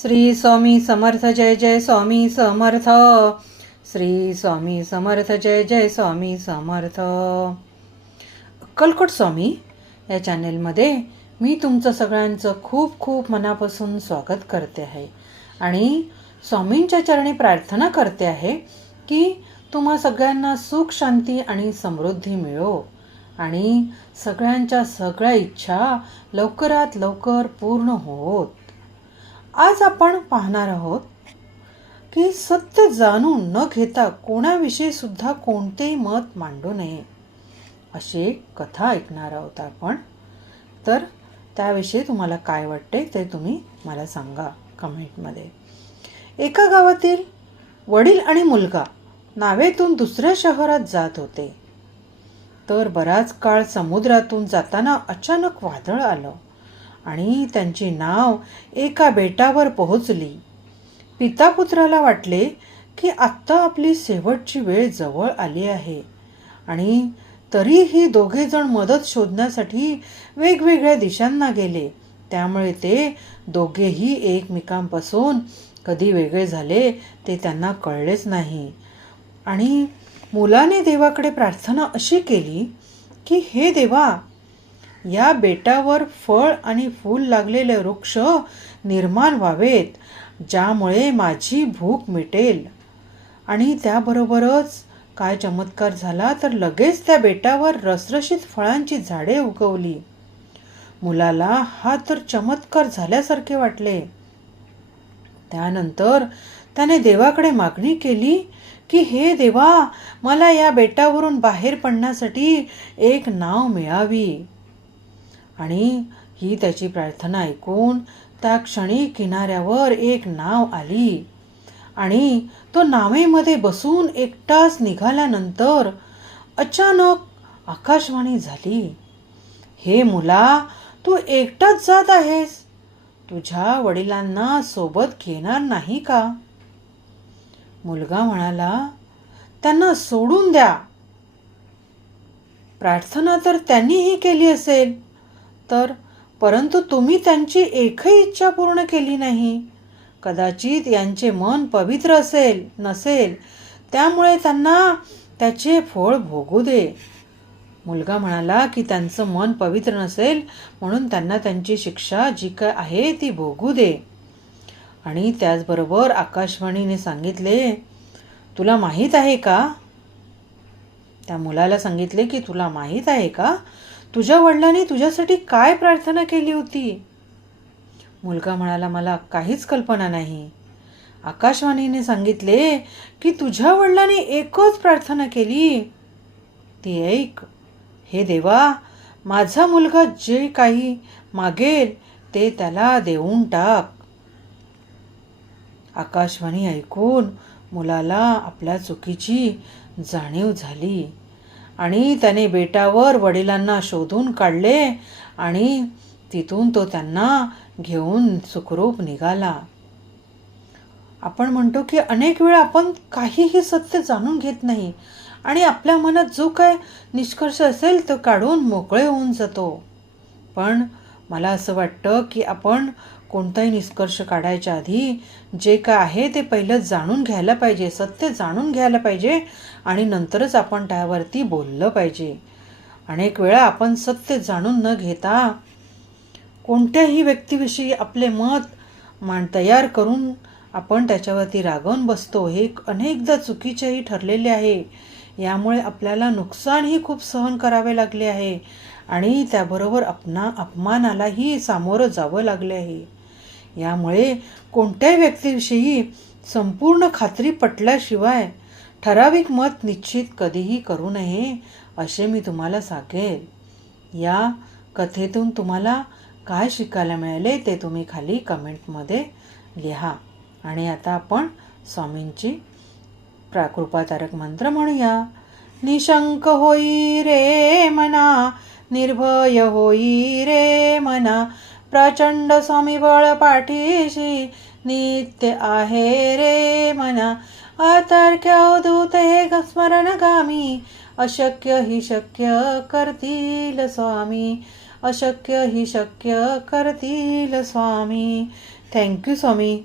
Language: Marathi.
श्री स्वामी समर्थ जय जय स्वामी समर्थ. श्री स्वामी समर्थ जय जय स्वामी समर्थ. अक्कलकोट स्वामी या चॅनेलमध्ये मी तुमचं सगळ्यांचं खूप खूप मनापासून स्वागत करते आहे. आणि स्वामींच्या चरणी प्रार्थना करते आहे की तुम्हा सगळ्यांना सुख शांती आणि समृद्धी मिळो. आणि सगळ्यांच्या सगळ्या इच्छा लवकरात लवकर पूर्ण होत. आज आपण पाहणार आहोत की सत्य जाणून न घेता कोणाविषयी सुद्धा कोणतेही मत मांडू नये अशी एक कथा ऐकणार आहोत आपण. तर त्याविषयी तुम्हाला काय वाटते ते तुम्ही मला सांगा कमेंटमध्ये. एका गावातील वडील आणि मुलगा नावेतून दुसऱ्या शहरात जात होते. तर बराच काळ समुद्रातून जाताना अचानक वादळ आलं. आणि त्यांची नाव एका बेटावर पोहोचली. पिता पुत्राला वाटले की आत्ता आपली शेवटची वेळ जवळ आली आहे आणि तरीही दोघेजण मदत शोधण्यासाठी वेगवेगळ्या दिशांना गेले. त्यामुळे ते दोघेही एकमेकांपासून कधी वेगळे झाले ते त्यांना कळलेच नाही. आणि मुलाने देवाकडे प्रार्थना अशी केली की हे देवा या बेटावर फळ आणि फूल लागलेले वृक्ष निर्माण व्हावेत ज्यामुळे माझी भूक मिटेल. आणि त्याबरोबरच काय चमत्कार झाला तर लगेच त्या बेटावर रसरशीत फळांची झाडे उगवली. मुलाला हा तर चमत्कार झाल्यासारखे वाटले. त्यानंतर त्याने देवाकडे मागणी केली की हे देवा मला या बेटावरून बाहेर पडण्यासाठी एक नाव मिळावी. आणि ही त्याची प्रार्थना ऐकून त्या क्षणी किनाऱ्यावर एक नाव आली. आणि तो नावेमध्ये बसून एकटाच निघाल्यानंतर अचानक आकाशवाणी झाली. हे मुला तू एकटाच जात आहेस? तुझ्या वडिलांना सोबत घेणार नाही का? मुलगा म्हणाला त्यांना सोडून द्या. प्रार्थना तर त्यांनीही केली असेल. तर परंतु तुम्ही त्यांची एकही इच्छा पूर्ण केली नाही. कदाचित यांचे मन पवित्र असेल नसेल त्यामुळे त्यांना त्याचे फळ भोगू दे. मुलगा म्हणाला की त्यांचं मन पवित्र नसेल म्हणून त्यांना त्यांची शिक्षा जी काय आहे ती भोगू दे. आणि त्याचबरोबर आकाशवाणीने सांगितले तुला माहीत आहे का? त्या मुलाला सांगितले की तुला माहीत आहे का? तुझ्या वडिलांनी तुझ्यासाठी काय प्रार्थना केली होती? मुलगा म्हणाला मला काहीच कल्पना नाही. आकाशवाणीने सांगितले की तुझ्या वडिलांनी एकच प्रार्थना केली. ती ऐक हे देवा माझा मुलगा जे काही मागेल ते त्याला देऊन टाक. आकाशवाणी ऐकून मुलाला आपल्या चुकीची जाणीव झाली. आणि त्याने बेटावर वडिलांना शोधून काढले आणि तिथून तो त्यांना घेऊन सुखरूप निघाला. आपण म्हणतो की अनेक वेळा आपण काहीही सत्य जाणून घेत नाही आणि आपल्या मनात जो काय निष्कर्ष असेल तो काढून मोकळे होऊन जातो. पण मला असं वाटतं की आपण कोणताही निष्कर्ष काढायच्या आधी जे काय आहे ते पहिलं जाणून घ्यायला पाहिजे सत्य जाणून घ्यायला पाहिजे आणि नंतरच आपण त्यावरती बोललं पाहिजे. अनेक वेळा आपण सत्य जाणून न घेता कोणत्याही व्यक्तीविषयी आपले मत मान तयार करून आपण त्याच्यावरती रागवून बसतो. हे अनेकदा चुकीचेही ठरलेले आहे. यामुळे आपल्याला नुकसानही खूप सहन करावे लागले आहे आणि त्याबरोबर अपना अपमानालाही सामोरं जावं लागले आहे. यामुळे कोणत्याही व्यक्तीविषयी संपूर्ण खात्री पटल्याशिवाय ठराविक मत निश्चित कधीही करू नये असे मी तुम्हाला सांगेल या कथेतून तुम्हाला काय शिकायला मिळाले ते तुम्ही खाली कमेंटमध्ये लिहा. आणि आता आपण स्वामींची प्राकृपातारक मंत्र म्हणूया. निशंक होई रे मना निर्भय होई रे मना प्रचंड स्वामीबळ पाठीशी नित्य आहे रे मना. अतर्क्य अवधूत हे स्मरणगामी. अशक्य ही शक्य करतील स्वामी. अशक्य ही शक्य करतील स्वामी. थँक्यू स्वामी.